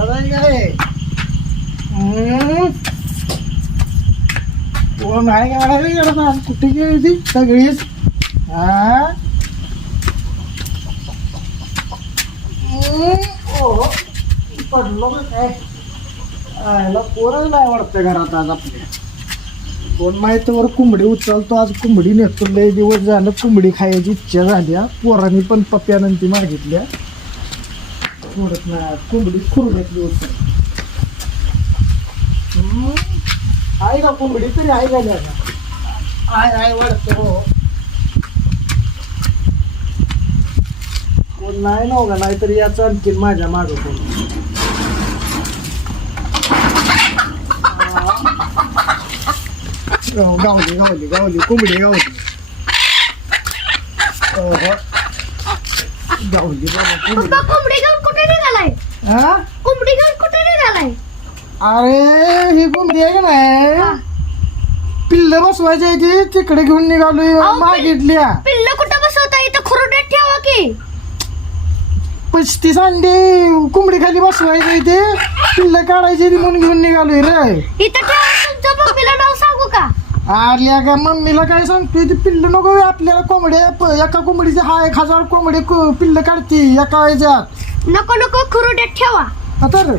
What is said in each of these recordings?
घरात आहे कोण आहे का कुठे गेली ती सगळीच हा पडलो का काय आयला कोणच नाही वाटतं घरात आज आपल्या कोण माहिती वर कोंबडी उचलतो आज कोंबडी नेतो लय दिवस झालं कोंबडी खायची इच्छा झाल्या पोरांनी पण पप्प्यानंती मागितल्या सोडत नाही कोंबडी खुरण्यातली उचल आहे का कोंबडी तरी आहे झाल्या आहे वाटतं हो कोण नाही नव्हता नाहीतरी याचं आणखीन माझ्या मागं कोण गावली गावली गावली कोंबडी गावली गावली बाबा कोंबडी घेऊन कुठे निघालाय हा कोंबडी घेऊन कुठे निघालाय अरे ही कोंबडी आहे का नाही पिल्ल बसवायची आहे ती तिकडे घेऊन निघालोय मागितल्या पिल्ल कुठं बसवता इथं खुरड्यात ठेवा की 35 अंडी कोंबडी खाली बसवायची ते पिल्ल काढायची ती म्हणून घेऊन निघालोय रे इथं ठेवा तुमच्या मम्मीला नाव सांगू का आल्या का मम्मीला काय सांगते ती पिल्ल नको आपल्याला कोंबड्या एका कोंबडीचे 1000 कोंबडी पिल्ल काढती एका याच्यात नको नको खुरड्यात ठेवा आता रे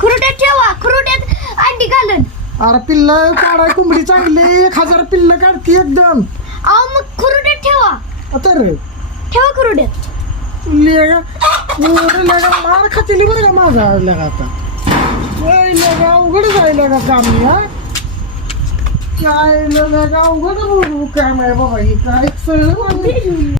खुरड्यात ठेवा खुरड्यात अंडी घालून अरे पिल्ल काढाय कोंबडी चांगली 1000 पिल्ल काढती एकदम अहो मग खुरड्यात ठेवा आता रे ठेवा खुरड्यात लेगा मार खातील बरं का माझा लेगा आता लेगा अवघड जायला का काम हा काय लेगा अवघड काम आहे बाबा ही काय सगळं